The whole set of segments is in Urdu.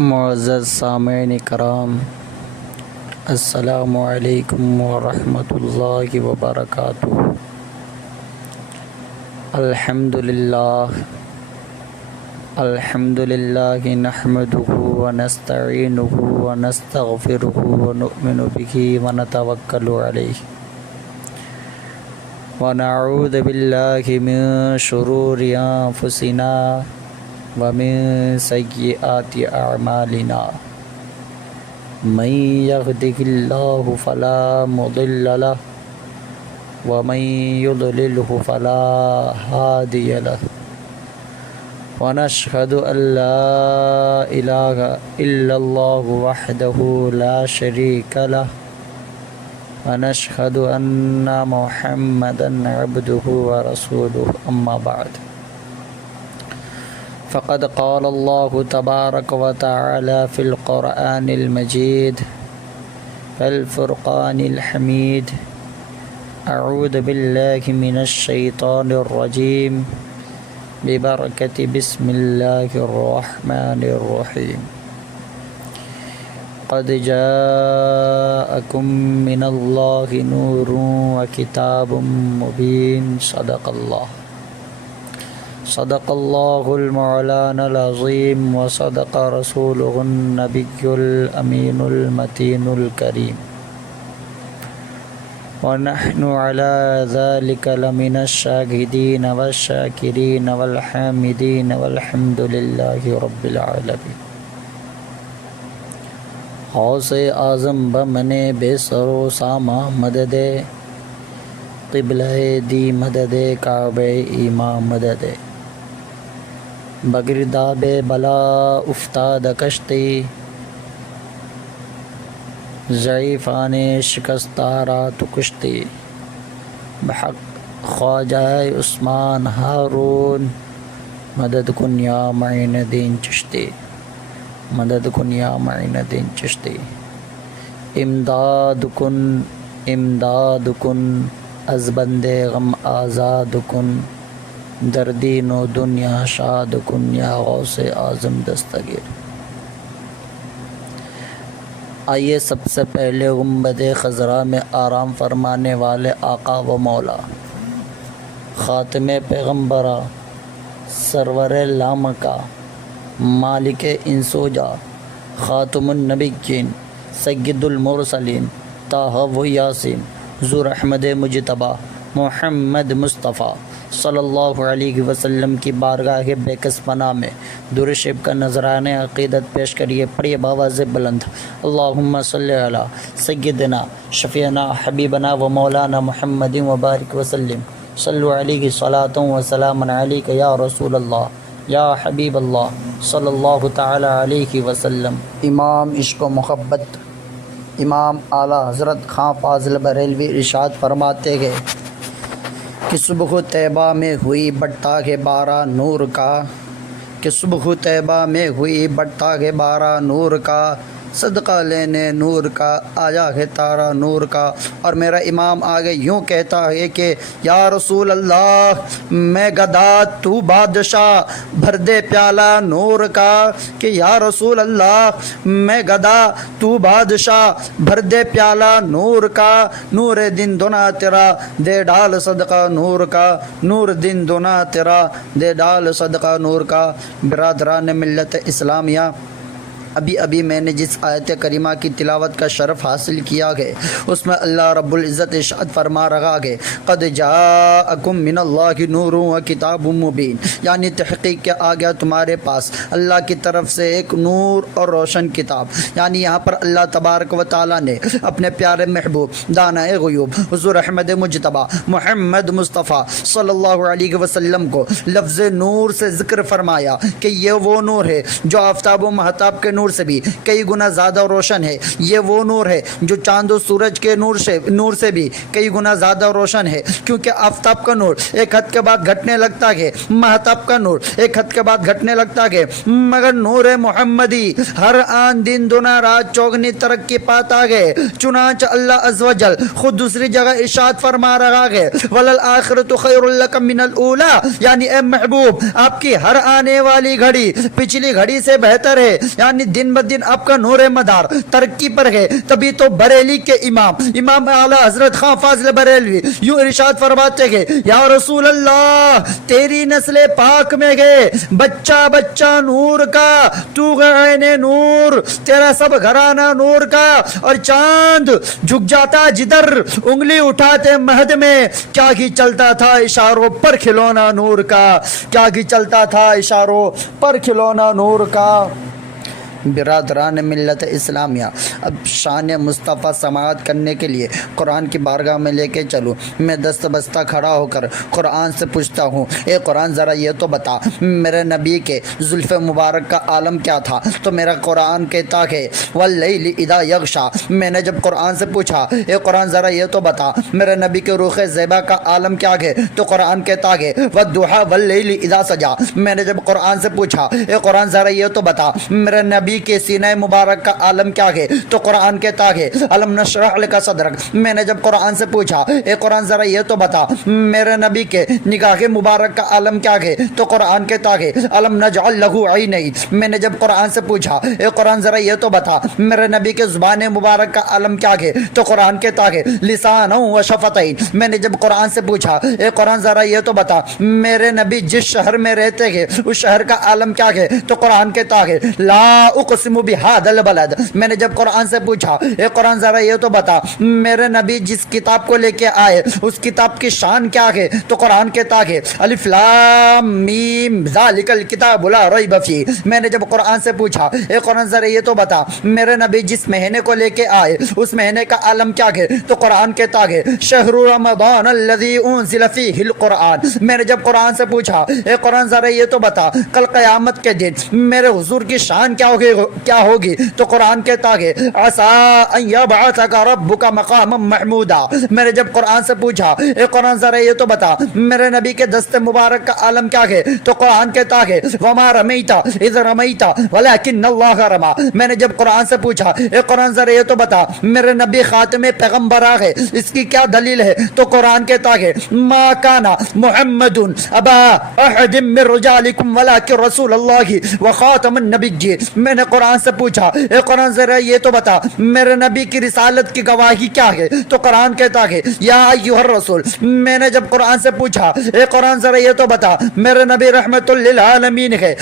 معزز سامعین کرام، السلام علیکم ورحمۃ اللہ وبرکاتہ۔ الحمد للہ نحمدہ ونستعینہ ونستغفرہ ونؤمن بہ ونتوکل علیہ ونعوذ باللہ من شرور انفسنا ومن سیئات اعمالنا، من یهدہ اللہ فلا مضل لہ ومن یضللہ فلا ہادی لہ، ونشہد ان لا الہ الا اللہ وحدہ لا شریک لہ، ونشہد ان محمدا عبدہ ورسولہ، اما بعد فقد قال اللہ تبارک وتعالی فی القرآن المجید والفرقان الحمید، اعوذ باللہ من الشیطان الرجیم، ببرکۃ بسم اللہ الرحمن الرحیم۔ قد جاءکم من اللہ نور وکتاب مبین، صدق اللہ المولانا العظیم وصدق رسولہ النبی الامین المتین الکریم، ونحن على ذلك لمن الشاهدین والشاکرین والحامدین والحمد للہ رب العالمین۔ غوث اعظم بمن بے سر و سامہ مدد، قبلہ دی مدد، کعبہ ایمان مدد، بگرداب بلا افتاد کشتی، ضعیفان شکستہ رات کشتی، بحق خواجہ عثمان ہارون، مدد کن یا معین دین چشتی، مدد کن یا معین دین چشتی، امداد کن از بند غم آزاد کن، در دین و دنیا شاد کن یا غوث اعظم دستگیر۔ آئیے سب سے پہلے گنبد خضرا میں آرام فرمانے والے آقا و مولا، خاتم پیغمبرہ، سرور لامکا، مالک انسوجا، خاتم النبیین، سید المرسلین، طٰہٰ و یاسین، ذو رحمت مجتبیٰ محمد مصطفیٰ صلی اللہ علیہ وسلم کی بارگاہ بے کس پناہ میں درود شریف کا نذرانہ عقیدت پیش کریے۔ پڑھیے بآواز بلند، اللہم صلی علی سیدنا شفیعنا حبیبنا و مولانا محمد وبارک وسلم، صلو علیہ صلاۃ و سلام علیک یا رسول اللہ یا حبیب اللہ صلی اللہ تعالی علیہ وسلم۔ امام عشق و محبت امام اعلیٰ حضرت خاں فاضل بریلوی ارشاد فرماتے ہیں کہ صبح طیبہ میں ہوئی بڑھتا ہے بارہ نور کا، کہ صبح طیبہ میں ہوئی بڑھتا ہے بارہ نور کا، صدقہ لینے نور کا آیا ہے تارا نور کا۔ اور میرا امام آگے یوں کہتا ہے کہ یا رسول اللہ میں گدا تو بادشاہ، بھر دے پیالہ نور کا، کہ یا رسول اللہ میں گدا تو بادشاہ، بھر دے پیالہ نور کا، نور دن دنا تیرا دے ڈال صدقہ نور کا، نور دن دنا تیرا دے ڈال صدقہ نور کا۔ برادران ملت اسلامیہ، ابھی میں نے جس آیت کریمہ کی تلاوت کا شرف حاصل کیا ہے اس میں اللہ رب العزت ارشاد فرما رہا ہے قد جاءکم من اللہ نور و کتاب مبین، یعنی تحقیق کے آ گیا تمہارے پاس اللہ کی طرف سے ایک نور اور روشن کتاب۔ یعنی یہاں پر اللہ تبارک و تعالیٰ نے اپنے پیارے محبوب دانۂ غیوب حضور احمد مجتبیٰ محمد مصطفیٰ صلی اللہ علیہ وسلم کو لفظ نور سے ذکر فرمایا کہ یہ وہ نور ہے جو آفتاب و مہتاب کے نور سے بھی کئی گنا زیادہ روشن ہے، یہ وہ نور ہے جو چاند و سورج کے نور سے بھی کئی گنا زیادہ روشن ہے، کیونکہ آفتاب کا نور ایک حد کے بعد گھٹنے لگتا ہے، مہتاب کا نور ایک حد کے بعد گھٹنے لگتا ہے، مگر نور محمدی ہر آن دن دنا رات چوگنی ترقی پاتا ہے۔ چنانچہ اللہ عز و جل خود دوسری جگہ ارشاد فرما رہا ہے وَلَلْآخِرَةُ خَيْرٌ لَكَ مِنَ الْأُولَىٰ، یعنی اے محبوب آپ کی ہر آنے والی گھڑی پچھلی گھڑی سے بہتر ہے، یعنی دن بدن آپ کا نور مدار ترقی پر ہے، تبھی تو بریلی کے امام اعلیٰ حضرت خان فاضل بریلوی یوں ارشاد فرماتے ہیں، یا رسول اللہ تیری نسل پاک میں گئے بچہ بچہ نور کا، تو عین نور، تیرا سب گھرانہ نور کا، اور چاند جھک جاتا جدھر انگلی اٹھاتے مہد میں، کیا ہی چلتا تھا اشاروں پر کھلونا نور کا، کیا ہی چلتا تھا اشاروں پر کھلونا نور کا۔ برادران ملت اسلامیہ، اب شان مصطفیٰ سماعت کرنے کے لیے قرآن کی بارگاہ میں لے کے چلوں۔ میں دست بستہ کھڑا ہو کر قرآن سے پوچھتا ہوں، اے قرآن ذرا یہ تو بتا میرے نبی کے زلف مبارک کا عالم کیا تھا؟ تو میرا قرآن کہتا ہے واللیل اذا یغشا۔ میں نے جب قرآن سے پوچھا، اے قرآن ذرا یہ تو بتا میرے نبی کے روح زیبا کا عالم کیا ہے؟ تو قرآن کہتا ہے والضحی واللیل اذا سجا۔ میں نے جب قرآن سے پوچھا، اے قرآن ذرا یہ تو بتا میرے نبی کے سینہ مبارک کا عالم کیا ہے؟ تو قرآن کہتا ہے الم نشرح لک صدرک۔ میں نے جب قرآن سے پوچھا، اے قرآن ذرا یہ تو بتا میرے نبی کے نگاہ مبارک کا عالم کیا ہے؟ تو قرآن کہتا ہے الم نجعل لہ عینین۔ میں نے جب قرآن سے پوچھا، اے قرآن ذرا یہ تو بتا میرے نبی کے زبان مبارک کا عالم کیا ہے؟ تو قرآن کہتا ہے لسانا و شفتین۔ میں نے جب قرآن سے پوچھا، اے قرآن ذرا یہ تو بتا میرے نبی جس شہر میں رہتے ہیں اس شہر کا عالم کیا ہے؟ تو قرآن کہتا ہے لا اقسم بہذا البلد۔ میں نے جب قرآن سے پوچھا، اے قرآن ذرا یہ تو بتا میرے نبی جس کتاب کو لے کے آئے اس کتاب کی شان کیا ہے؟ تو قرآن کہتا ہے الف لام میم ذالک الکتاب لا ریب فیہ۔ میں نے جب قرآن سے پوچھا، اے قرآن ذرا یہ تو بتا میرے نبی جس مہینے کو لے کے آئے اس مہینے کا عالم کیا ہے؟ تو قرآن کہتا ہے شہر رمضان الذی انزل فیہ القرآن۔ میں نے جب قرآن سے پوچھا، اے قرآن ذرا یہ تو بتا کل قیامت کے دن میرے حضور کی شان کیا ہوگی؟ تو قرآن کہتا ہے عسیٰ ان یبعثک ربک مقاما محمودا۔ میں نے جب قرآن سے پوچھا، اے قرآن ذرا یہ تو بتا میرے نبی کے دست مبارک کا عالم کیا ہے؟ تو قرآن کہتا ہے وما رمیت اذ رمیت ولکن اللہ رمی۔ میں نے جب قرآن سے پوچھا، اے قرآن ذرا یہ تو بتا میرے نبی خاتم پیغمبراں ہے اس کی کیا دلیل ہے؟ تو قرآن کہتا ہے ما کان محمد ابا احد من رجالکم ولکن رسول اللہ وخاتم النبیین۔ میں نے قرآن سے پوچھا، اے قرآن ذرا یہ تو بتا میرے نبی کی رسالت کی گواہی کیا ہے؟ تو قرآن کہتا ہے یا ایھا الرسول۔ میں نے جب قرآن سے پوچھا، اے قرآن ذرا یہ تو بتا میرے نبی رحمت للعالمین ہے،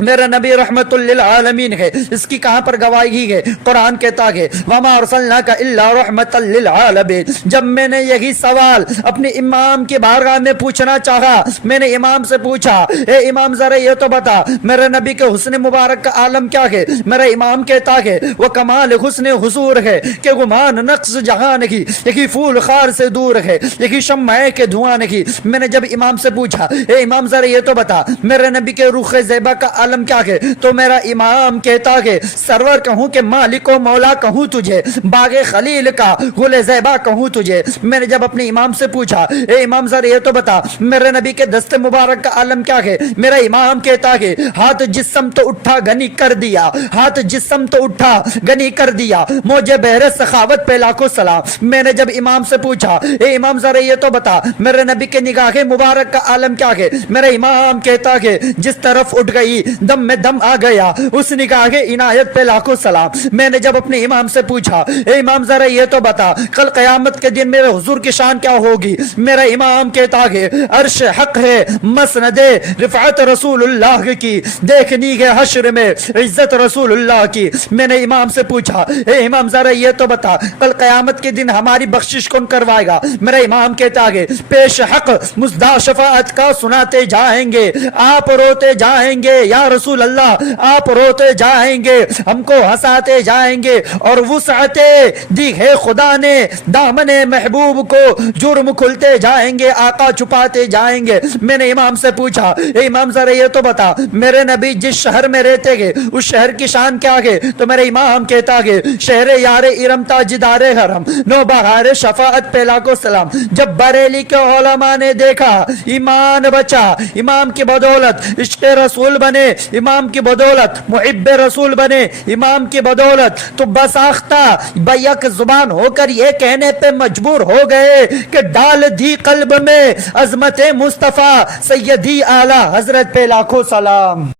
میرا نبی رحمت للعالمین ہے اس کی کہاں پر گواہی ہے؟ قرآن کہتا ہے وما ارسلناک الا رحمت للعالمین۔ جب میں نے یہی سوال اپنے امام کی بارگاہ میں پوچھنا چاہا، میں نے امام سے پوچھا، اے امام ذرا یہ تو بتا میرے نبی کے حسن مبارک کا عالم کیا ہے؟ میرا امام کہتا ہے وہ کمال حسن حضور ہے کہ گمان نقص جہاں نہیں، یہی پھول خار سے دور ہے، یہی شمع کے دھواں نہیں۔ میں نے جب امام سے پوچھا، اے امام ذرا یہ تو بتا میرے نبی کے رخ زیبا کا عالم کیا ہے؟ تو میرا امام کہتا ہے سرور کہوں کہ مالک و مولا کہوں تجھے، باغ خلیل کا گل زیبا کہوں تجھے۔ میں نے جب اپنے امام سے پوچھا، اے امام ذرا یہ تو بتا میرے نبی کے دست مبارک کا عالم کیا ہے؟ میرا امام کہتا ہے ہاتھ جسم تو اٹھا غنی کر دیا، ہاتھ جسم تو اٹھا غنی کر دیا، مجھے بہر سخاوت پہ لاکھوں سلام۔ میں نے جب امام سے پوچھا، اے امام ذرا یہ تو بتا میرے نبی کے نگاہ مبارک کا عالم کیا ہے؟ میرا امام کہتا ہے جس طرف اٹھ گئی دم میں دم آ گیا، اس نگاہ عنایت پہ لاکھوں سلام۔ میں نے جب اپنے امام سے پوچھا، اے امام ذرا یہ تو بتا کل قیامت کے دن میرے حضور کی شان کیا ہوگی؟ میرا امام کہتا ہے عرش حق ہے، مسند رفعت رسول اللہ کی، دیکھنی ہے حشر میں عزت رسول اللہ کی۔ میں نے امام سے پوچھا، اے امام ذرا یہ تو بتا کل قیامت کے دن ہماری بخشش کون کروائے گا؟ میرا امام کہتا ہے پیش حق مزدہ شفاعت کا سناتے جائیں گے، آپ روتے جائیں گے یا رسول اللہ، آپ روتے جائیں گے، ہم کو ہنساتے جائیں گے، اور وسعت دی ہے خدا نے دامن محبوب کو، جرم کھلتے جائیں گے، آقا چھپاتے جائیں گے۔ میں نے امام سے پوچھا، اے امام ذرا یہ تو بتا میرے نبی جس شہر میں رہتے گے اس شہر کی شان کیا ہے؟ تو میرے امام کہتا ہے شہر یار ارم تاجدار حرم، نو بہار شفاعت پہ لاکھوں سلام۔ جب بریلی کے علماء نے دیکھا ایمان بچا، امام کی بدولت عشق رسول بنے، امام کی بدولت محب رسول بنے، امام کی بدولت تو بساختہ بیک زبان ہو کر یہ کہنے پہ مجبور ہو گئے کہ ڈال دی قلب میں عظمت مصطفیٰ سیدی اعلیٰ حضرت پہ لاکھوں سلام۔